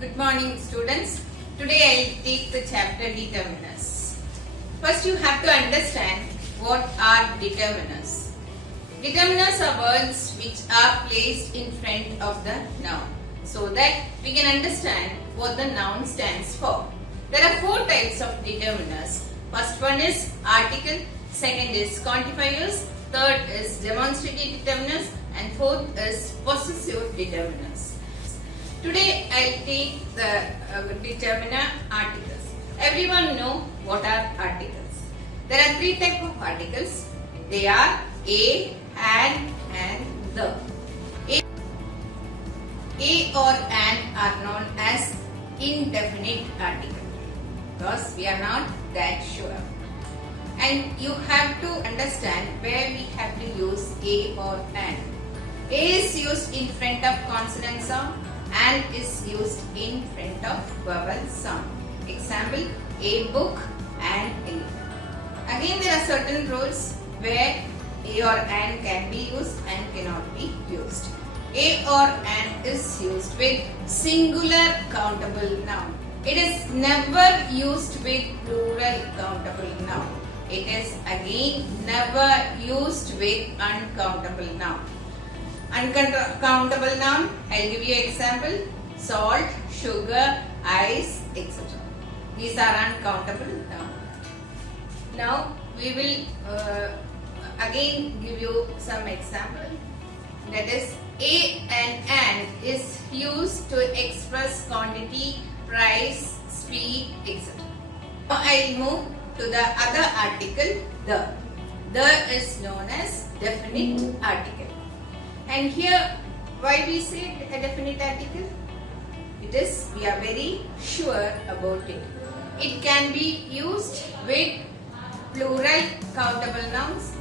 Good morning, students. Today I will take the chapter determiners. First you have to understand what are determiners. Determiners are words which are placed in front of the noun so that we can understand what the noun stands for. There are four types of determiners. First one is article, second is quantifiers, third is demonstrative determiners, and fourth is possessive determiners. Today I will take the determiner articles. Everyone know what are articles. There are three types of articles. They are a, and the. A or an are known as indefinite article because we are not that sure. And you have to understand where we have to use a or an. A is used in front of consonant sound and is used in front of vowel sound. Example, a book and elephant. Again, there are certain rules where a or an can be used and cannot be used. A or an is used with singular countable noun. It is never used with plural countable noun. It is again never used with uncountable noun. Uncountable noun, I will give you an example. Salt, sugar, ice, etc. These are uncountable nouns. Now we will again give you some example. That is, a and an is used to express quantity, price, speed, etc. Now I will move to the other article, the. The is known as definite article. And here, why we say a definite article? It is, we are very sure about it. It can be used with plural countable nouns,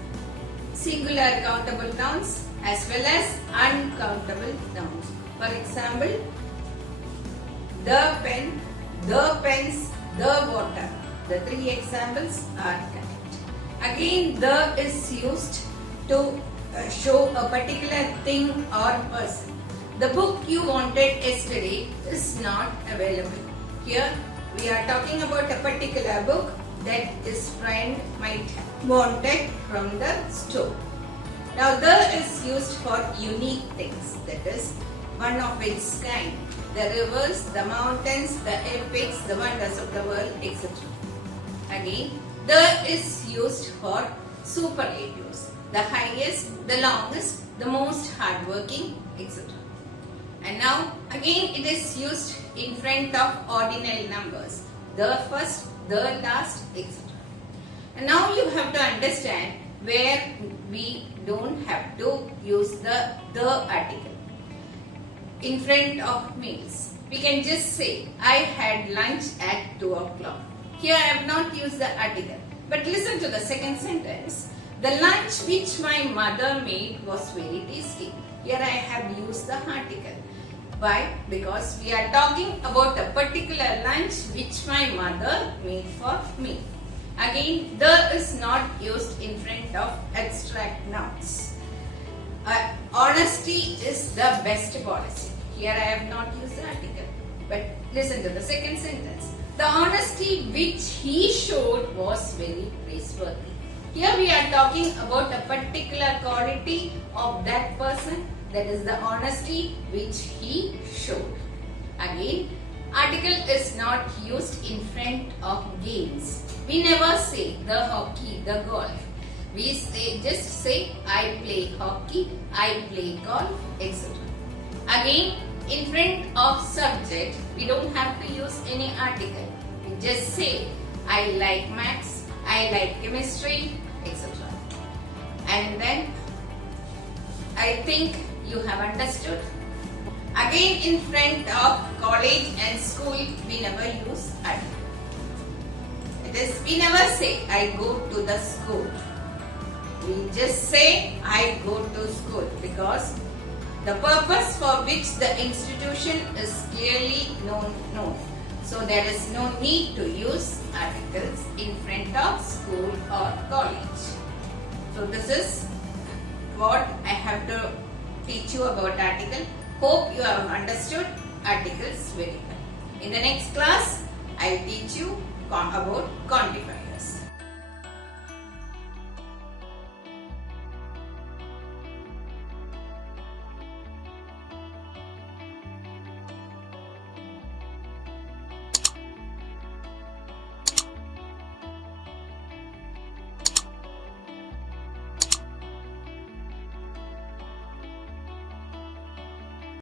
singular countable nouns, as well as uncountable nouns. For example, the pen, the pens, the water. The three examples are correct. Again, the is used to show a particular thing or person. The book you wanted yesterday is not available. Here we are talking about a particular book that his friend might wanted from the store. Now the is used for unique things, that is one of its kind. The rivers, the mountains, the epics, the wonders of the world, etc. Again, the is used for superlatives. The highest, the longest, the most hardworking, etc. And now again it is used in front of ordinal numbers. The first, the last, etc. And now you have to understand where we don't have to use the article. In front of meals, we can just say, I had lunch at 2 o'clock. Here I have not used the article. But listen to the second sentence. The lunch which my mother made was very tasty. Here I have used the article. Why? Because we are talking about a particular lunch which my mother made for me. Again, the is not used in front of abstract nouns. Honesty is the best policy. Here I have not used the article. But listen to the second sentence. The honesty which he showed was very praiseworthy. Here we are talking about a particular quality of that person, that is the honesty which he showed. Again, article is not used in front of games. We never say the hockey, the golf. We just say I play hockey, I play golf, etc. Again, in front of subject, we don't have to use any article. We just say I like maths, I like chemistry, etc. And then I think you have understood. Again, in front of college and school, we never use article. It is, we never say I go to the school. We just say I go to school because the purpose for which the institution is clearly known. So there is no need to use articles in front of school or college. So this is what I have to teach you about article. Hope you have understood articles very well. In the next class, I will teach you about quantifiers.